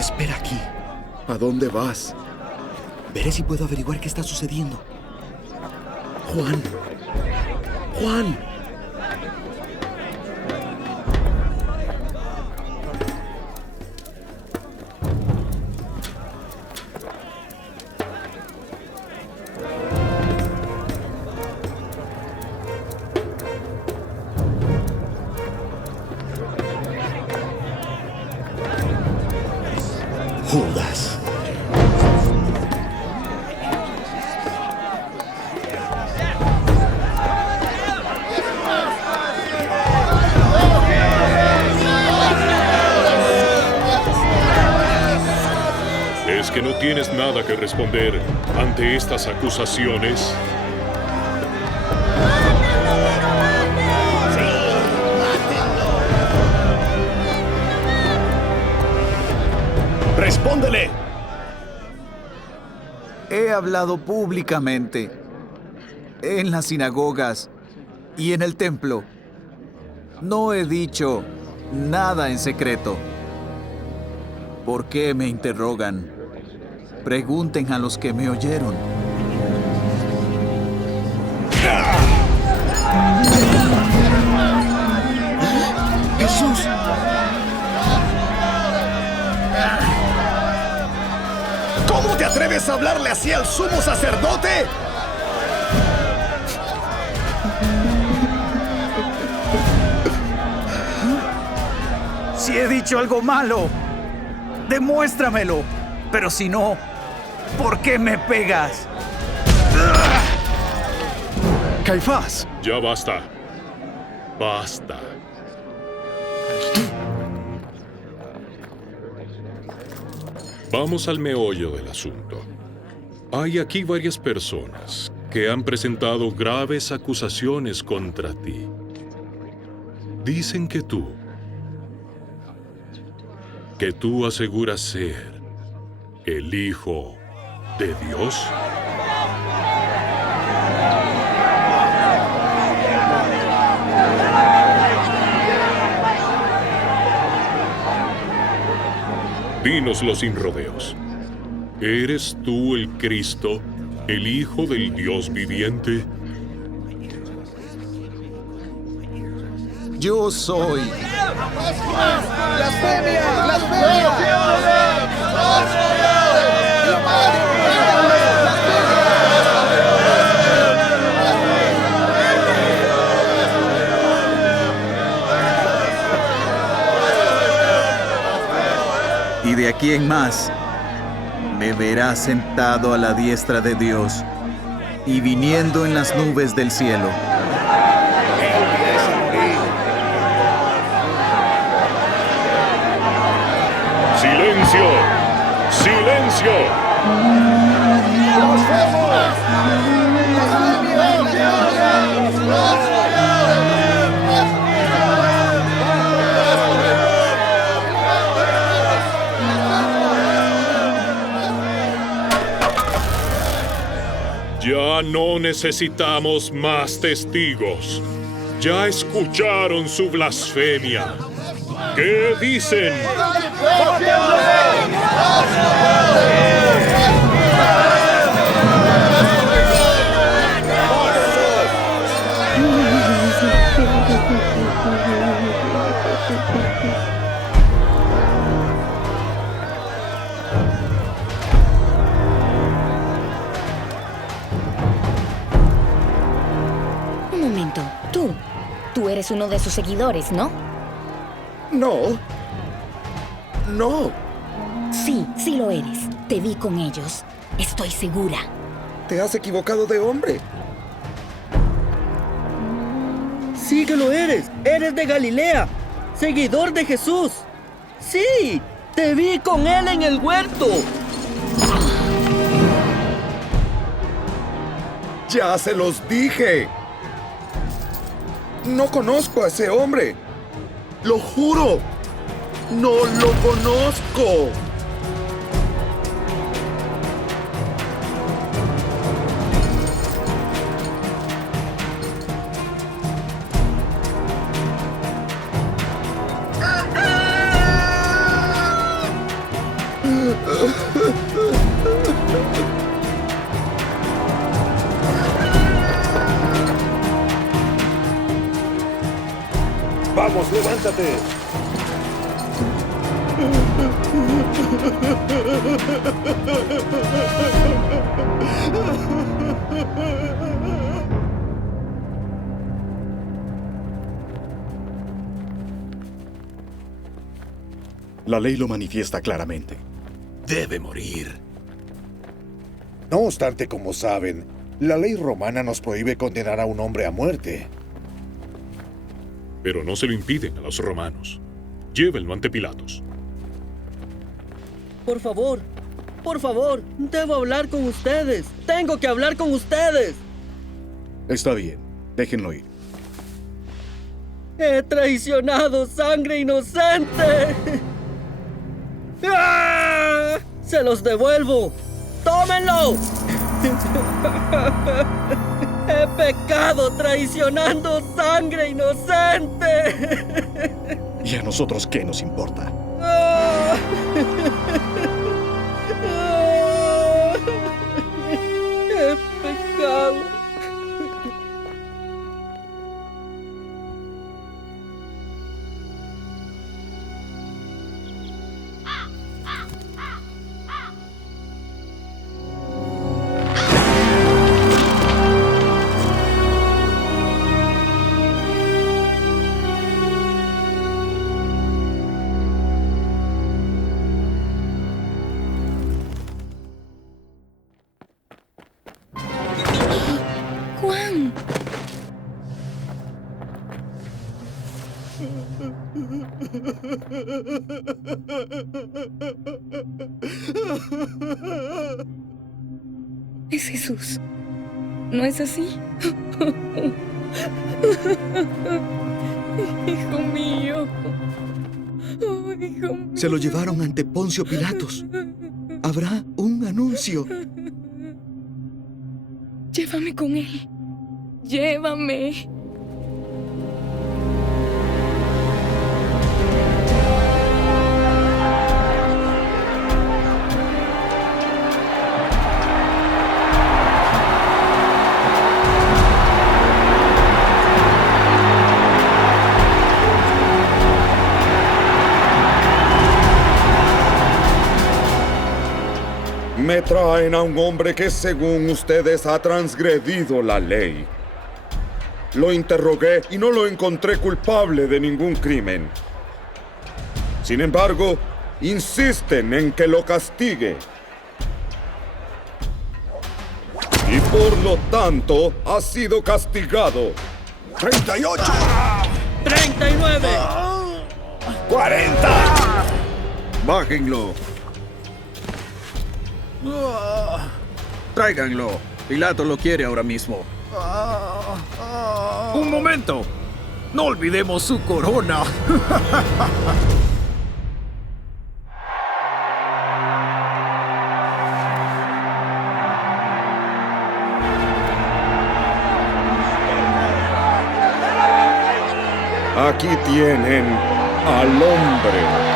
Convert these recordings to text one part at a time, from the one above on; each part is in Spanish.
Espera aquí. ¿A dónde vas? Veré si puedo averiguar qué está sucediendo. Juan. Juan. Judas. ¿Es que no tienes nada que responder ante estas acusaciones? ¡Respóndele! He hablado públicamente, en las sinagogas y en el templo. No he dicho nada en secreto. ¿Por qué me interrogan? Pregunten a los que me oyeron. ¡Jesús! ¿Cómo te atreves a hablarle así al sumo sacerdote? Si he dicho algo malo, demuéstramelo. Pero si no, ¿por qué me pegas? Caifás. Ya basta. Basta. Vamos al meollo del asunto. Hay aquí varias personas que han presentado graves acusaciones contra ti. Dicen que tú aseguras ser el Hijo de Dios. Dínoslo sin rodeos. ¿Eres tú el Cristo, el Hijo del Dios viviente? Yo soy. ¡Blasfemia! ¡Blasfemia! Y de aquí en más, me verás sentado a la diestra de Dios y viniendo en las nubes del cielo. ¡Silencio! ¡Silencio! Ya no necesitamos más testigos. Ya escucharon su blasfemia. ¿Qué dicen? Un momento, tú eres uno de sus seguidores, ¿no? No. No. Sí lo eres. Te vi con ellos. Estoy segura. Te has equivocado de hombre. Sí que lo eres. Eres de Galilea. Seguidor de Jesús. Sí, te vi con él en el huerto. Ya se los dije. No conozco a ese hombre. Lo juro. No lo conozco. levántate. La ley lo manifiesta claramente. Debe morir. No obstante, como saben, la ley romana nos prohíbe condenar a un hombre a muerte. Pero no se lo impiden a los romanos. Llévenlo ante Pilatos. Por favor, debo hablar con ustedes. Tengo que hablar con ustedes. Está bien, déjenlo ir. He traicionado sangre inocente. ¡Ah! ¡Se los devuelvo! ¡Tómenlo! He pecado traicionando sangre inocente. ¿Y a nosotros qué nos importa? ¡Ah! He pecado. Juan. Es Jesús. ¿No es así? Hijo mío. Oh, hijo mío. Se lo llevaron ante Poncio Pilatos. Habrá un anuncio. Llévame con él. Llévame. Me traen a un hombre que según ustedes ha transgredido la ley. Lo interrogué y no lo encontré culpable de ningún crimen. Sin embargo, insisten en que lo castigue. Y por lo tanto, ha sido castigado. 38. 39. 40. Bájenlo. Tráiganlo. Pilato lo quiere ahora mismo. Un momento. No olvidemos su corona. Aquí tienen al hombre.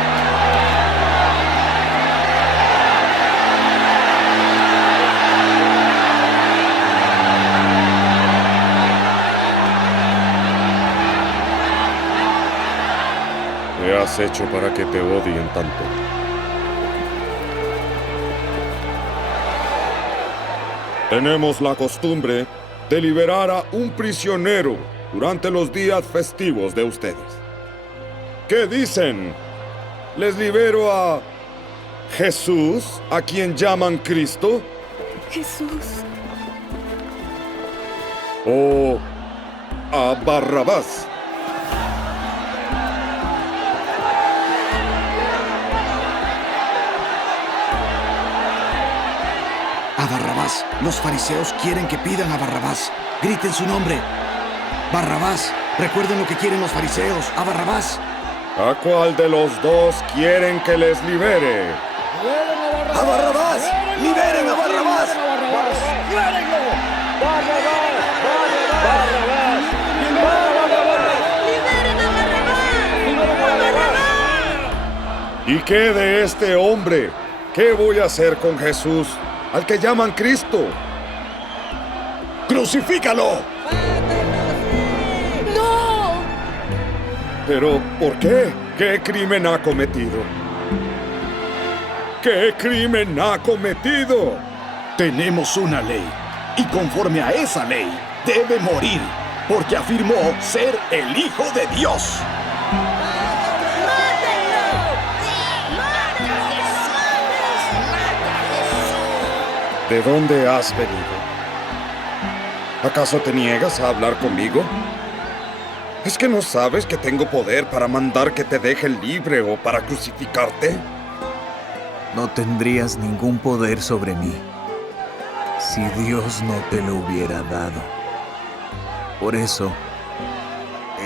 ¿Qué has hecho para que te odien tanto? Tenemos la costumbre de liberar a un prisionero durante los días festivos de ustedes. ¿Qué dicen? ¿Les libero a Jesús, a quien llaman Cristo? Jesús. ¿O a Barrabás? A Barrabás. Los fariseos quieren que pidan a Barrabás. Griten su nombre. Barrabás. Recuerden lo que quieren los fariseos. A Barrabás. ¿A cuál de los dos quieren que les libere? ¡A Barrabás! ¡Liberen a Barrabás! ¿Y qué de este hombre? ¿Qué voy a hacer con Jesús, al que llaman Cristo? ¡Crucifícalo! ¡No! Pero, ¿por qué? ¿Qué crimen ha cometido? ¿Qué crimen ha cometido? Tenemos una ley, y conforme a esa ley, debe morir, porque afirmó ser el Hijo de Dios. ¿De dónde has venido? ¿Acaso te niegas a hablar conmigo? ¿Es que no sabes que tengo poder para mandar que te dejen libre o para crucificarte? No tendrías ningún poder sobre mí si Dios no te lo hubiera dado. Por eso,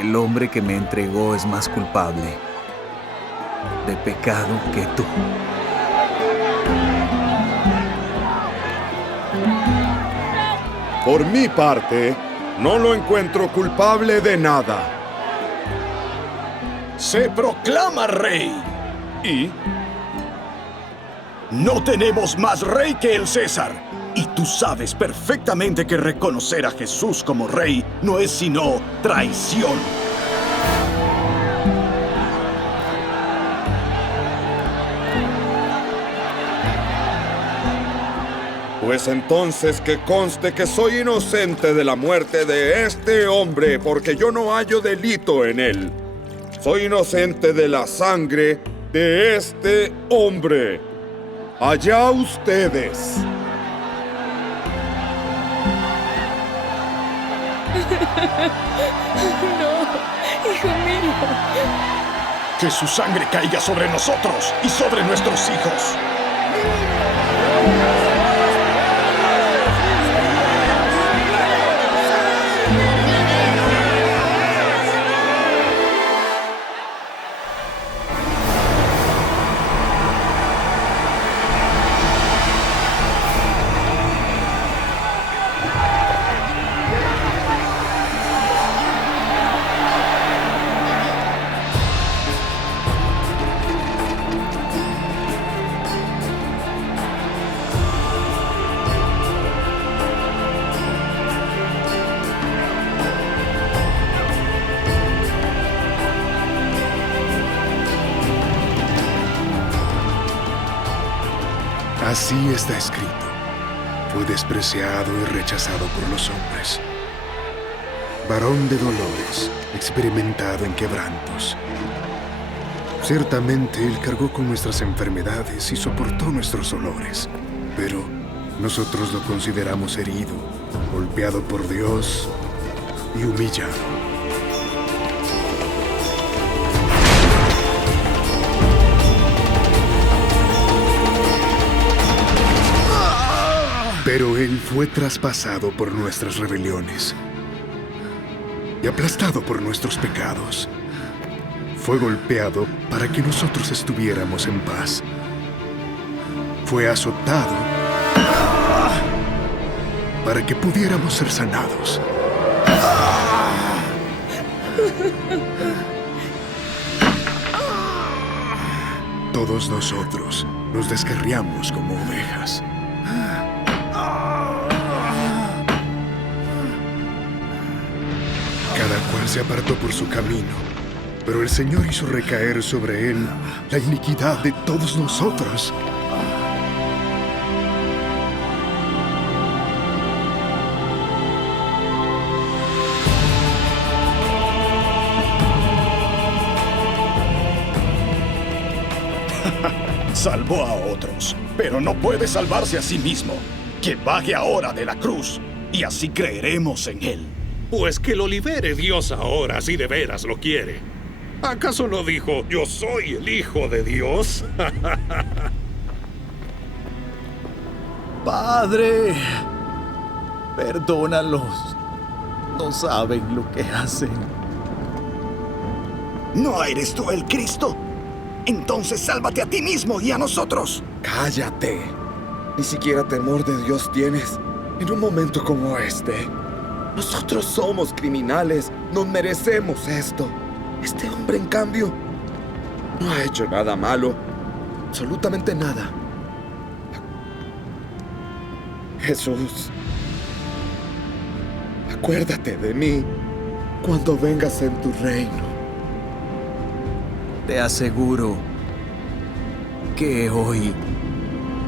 el hombre que me entregó es más culpable de pecado que tú. Por mi parte, no lo encuentro culpable de nada. Se proclama rey. ¿Y? No tenemos más rey que el César. Y tú sabes perfectamente que reconocer a Jesús como rey no es sino traición. Pues entonces que conste que soy inocente de la muerte de este hombre, porque yo no hallo delito en él. Soy inocente de la sangre de este hombre. Allá ustedes. No, hijo mío. Que su sangre caiga sobre nosotros y sobre nuestros hijos. Así está escrito. Fue despreciado y rechazado por los hombres. Varón de dolores, experimentado en quebrantos. Ciertamente Él cargó con nuestras enfermedades y soportó nuestros dolores. Pero nosotros lo consideramos herido, golpeado por Dios y humillado. Pero Él fue traspasado por nuestras rebeliones y aplastado por nuestros pecados. Fue golpeado para que nosotros estuviéramos en paz. Fue azotado para que pudiéramos ser sanados. Todos nosotros nos descarriamos como ovejas. Cada cual se apartó por su camino, pero el Señor hizo recaer sobre él la iniquidad de todos nosotros. Salvó a otros, pero no puede salvarse a sí mismo. Que baje ahora de la cruz, y así creeremos en él. Pues que lo libere Dios ahora, si de veras lo quiere. ¿Acaso no dijo, yo soy el Hijo de Dios? Padre, perdónalos. No saben lo que hacen. ¿No eres tú el Cristo? Entonces sálvate a ti mismo y a nosotros. Cállate. Ni siquiera temor de Dios tienes en un momento como este. Nosotros somos criminales, no merecemos esto. Este hombre, en cambio, no ha hecho nada malo. Absolutamente nada. Jesús, acuérdate de mí cuando vengas en tu reino. Te aseguro que hoy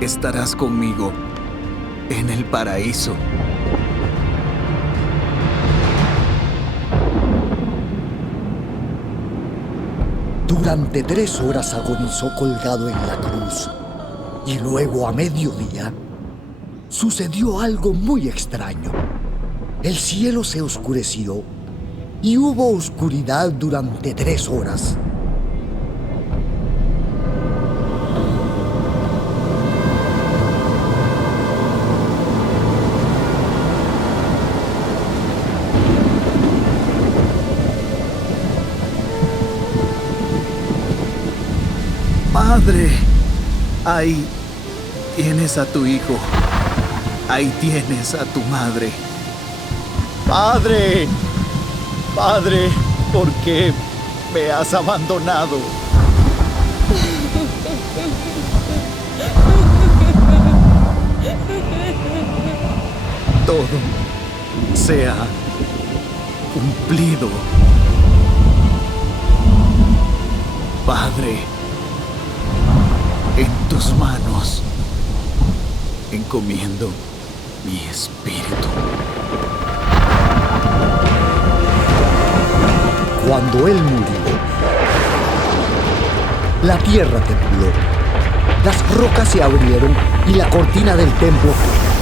estarás conmigo en el paraíso. Durante 3 horas agonizó colgado en la cruz. Y luego, a mediodía, sucedió algo muy extraño. El cielo se oscureció y hubo oscuridad durante 3 horas. Padre, ahí tienes a tu hijo. Ahí tienes a tu madre. Padre, Padre, ¿por qué me has abandonado? Todo se ha cumplido. Padre, en tus manos encomiendo mi espíritu. Cuando él murió, la tierra tembló, las rocas se abrieron y la cortina del templo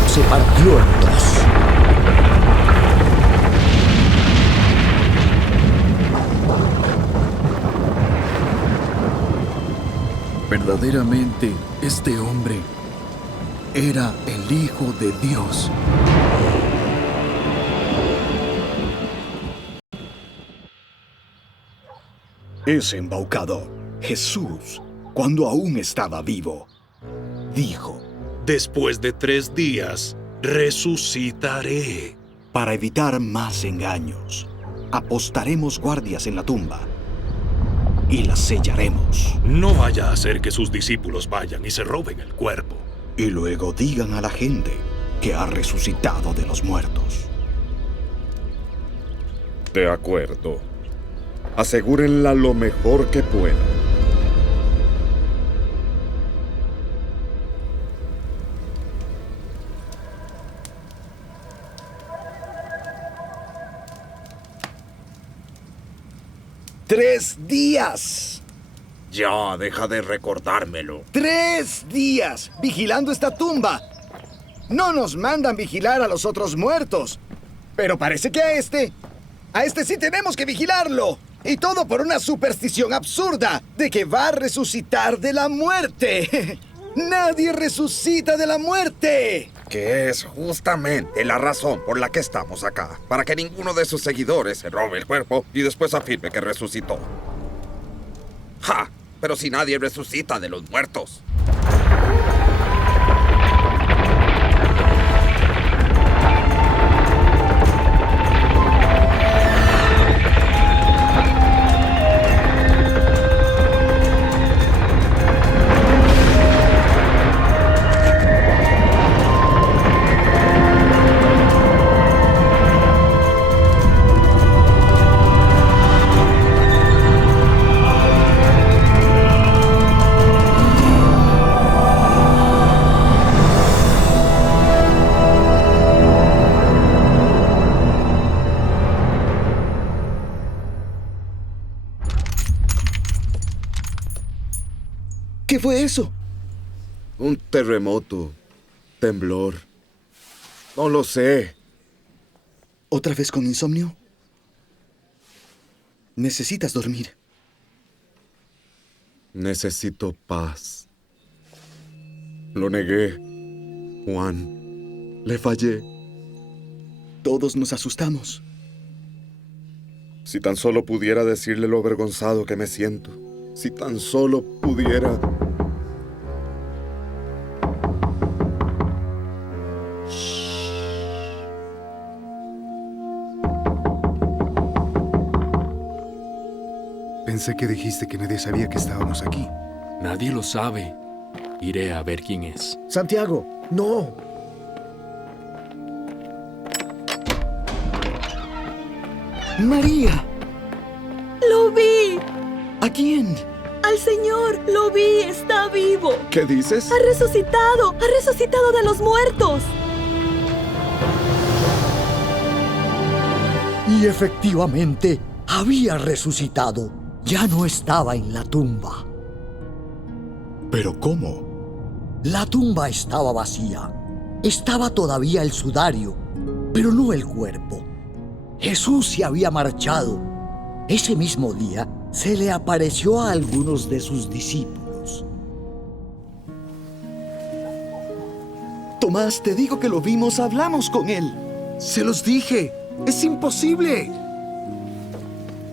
se partió en dos. Verdaderamente, este hombre era el Hijo de Dios. Ese embaucador, Jesús, cuando aún estaba vivo, dijo: Después de 3 días, resucitaré. Para evitar más engaños, apostaremos guardias en la tumba y la sellaremos. No vaya a hacer que sus discípulos vayan y se roben el cuerpo. Y luego digan a la gente que ha resucitado de los muertos. De acuerdo. Asegúrenla lo mejor que puedan. ¡3 días! Ya, deja de recordármelo. 3 días vigilando esta tumba. No nos mandan vigilar a los otros muertos. Pero parece que a este sí tenemos que vigilarlo. Y todo por una superstición absurda de que va a resucitar de la muerte. ¡Nadie resucita de la muerte! Que es justamente la razón por la que estamos acá. Para que ninguno de sus seguidores se robe el cuerpo y después afirme que resucitó. ¡Ja! Pero si nadie resucita de los muertos. ¿Qué fue eso? Un terremoto. Temblor. No lo sé. ¿Otra vez con insomnio? Necesitas dormir. Necesito paz. Lo negué, Juan. Le fallé. Todos nos asustamos. Si tan solo pudiera decirle lo avergonzado que me siento. Si tan solo pudiera... Pensé que dijiste que nadie sabía que estábamos aquí. Nadie lo sabe. Iré a ver quién es. Santiago, no. ¡María! ¡Lo vi! ¿A quién? ¡Al Señor! ¡Lo vi! ¡Está vivo! ¿Qué dices? ¡Ha resucitado! ¡Ha resucitado de los muertos! Y efectivamente, había resucitado. Ya no estaba en la tumba. ¿Pero cómo? La tumba estaba vacía. Estaba todavía el sudario, pero no el cuerpo. Jesús se había marchado. Ese mismo día se le apareció a algunos de sus discípulos. Tomás, te digo que lo vimos, hablamos con él. Se los dije, es imposible.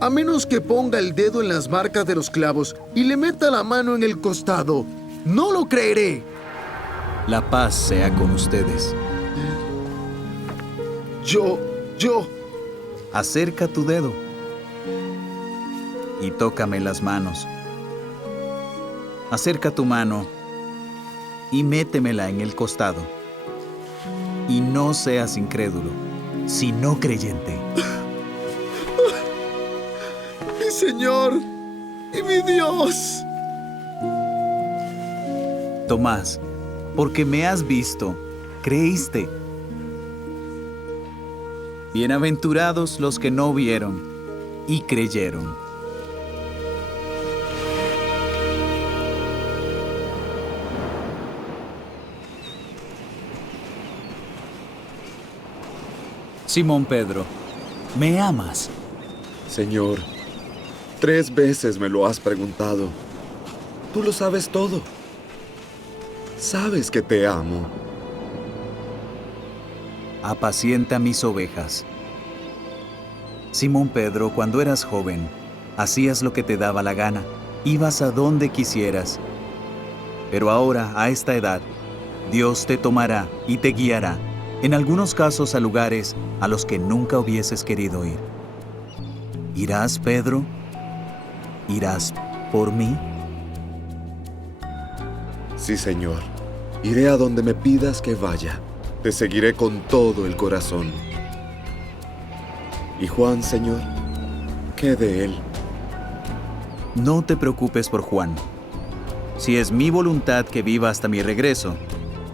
A menos que ponga el dedo en las marcas de los clavos y le meta la mano en el costado, no lo creeré. La paz sea con ustedes. Yo... Acerca tu dedo y tócame las manos. Acerca tu mano y métemela en el costado. Y no seas incrédulo, sino creyente. ¡Mi Señor y mi Dios! Tomás, porque me has visto, creíste. Bienaventurados los que no vieron y creyeron. Simón Pedro, ¿me amas? Señor, 3 veces me lo has preguntado. Tú lo sabes todo. Sabes que te amo. Apacienta mis ovejas. Simón Pedro, cuando eras joven, hacías lo que te daba la gana, ibas a donde quisieras. Pero ahora, a esta edad, Dios te tomará y te guiará, en algunos casos a lugares a los que nunca hubieses querido ir. ¿Irás, Pedro? ¿Irás por mí? Sí, Señor. Iré a donde me pidas que vaya. Te seguiré con todo el corazón. ¿Y Juan, Señor? ¿Qué de él? No te preocupes por Juan. Si es mi voluntad que viva hasta mi regreso,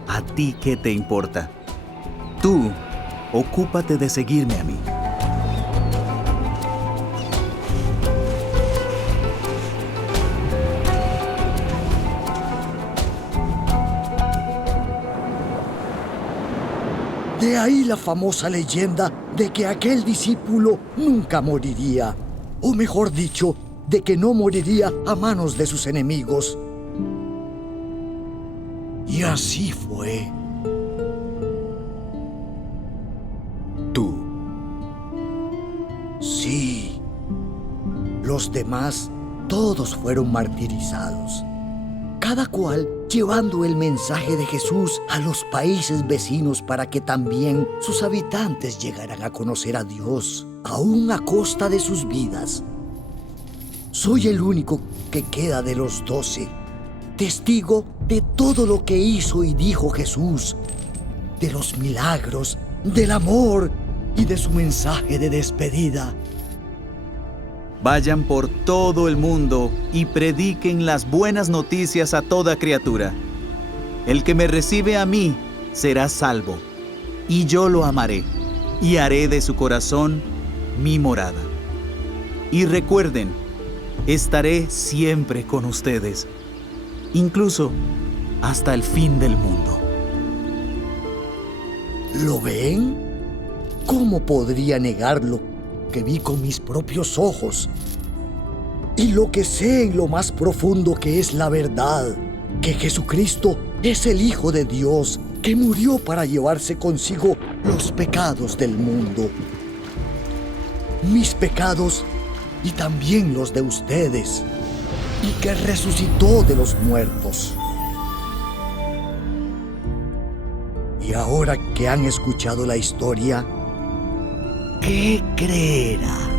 ¿a ti qué te importa? Tú, ocúpate de seguirme a mí. De ahí la famosa leyenda de que aquel discípulo nunca moriría, o mejor dicho, de que no moriría a manos de sus enemigos. Y así fue. ¿Tú? Sí. Los demás, todos fueron martirizados. Cada cual llevando el mensaje de Jesús a los países vecinos para que también sus habitantes llegaran a conocer a Dios, aún a costa de sus vidas. Soy el único que queda de los 12, testigo de todo lo que hizo y dijo Jesús, de los milagros, del amor y de su mensaje de despedida. Vayan por todo el mundo y prediquen las buenas noticias a toda criatura. El que me recibe a mí será salvo, y yo lo amaré, y haré de su corazón mi morada. Y recuerden, estaré siempre con ustedes, incluso hasta el fin del mundo. ¿Lo ven? ¿Cómo podría negarlo? Que vi con mis propios ojos y lo que sé en lo más profundo que es la verdad, que Jesucristo es el Hijo de Dios que murió para llevarse consigo los pecados del mundo, mis pecados y también los de ustedes, y que resucitó de los muertos. Y ahora que han escuchado la historia, ¿qué creerán?